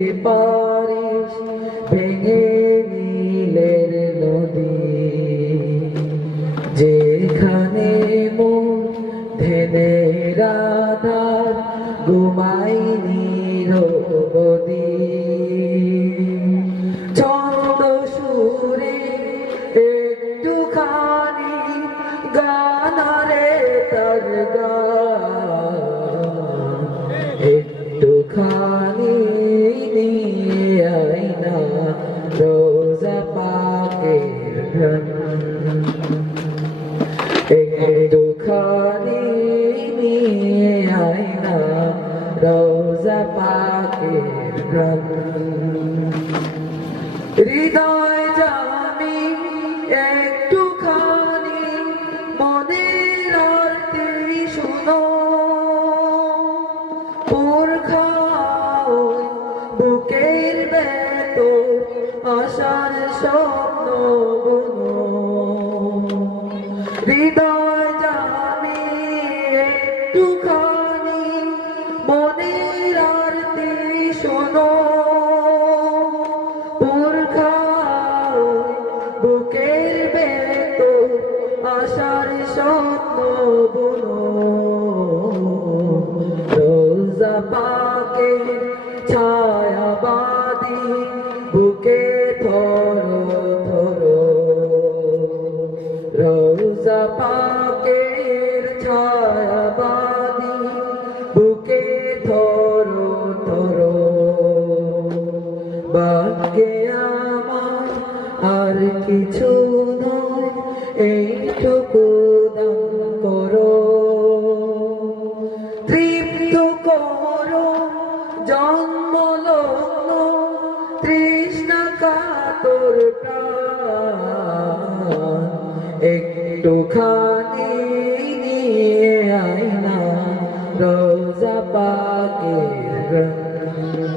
পারিস ভেঙে নীলের নদী, যেখানে মন ধেনে রাধার ঘুমাই নিরবধি। ছন্দ সুরে একটুখানি গানারে তার গান, একটুখানি নিয়ে আইনা রোজা পাকের ঘ্রাণ, একটুখানি নিয়ে আইনা রোজা পাকের ঘ্রাণ। হৃদয় জামি একটুখানি মনের আরতি শুনো, বুকের ভেতর আশার স্বপ্ন বুনো। হৃদয় জামি একটুখানি মনের আরতি শোনো, বুকের ভেতর আশার স্বপ্ন বুনো। রোজা পাকের ছায়াবাদী বুকে ধরো ধরো, রোজা পাকের ছায়াবাদী বুকে ধরো ধরো। ভাগ্যে আমার আর কিছু নয়, এইটুকু দান করো, তৃপ্ত করো জন্মলগ্ন তৃষ্ণা কাতর প্রাণ। একটুখানি নিয়ে আইনা রোজা পাকের ঘ্রাণ।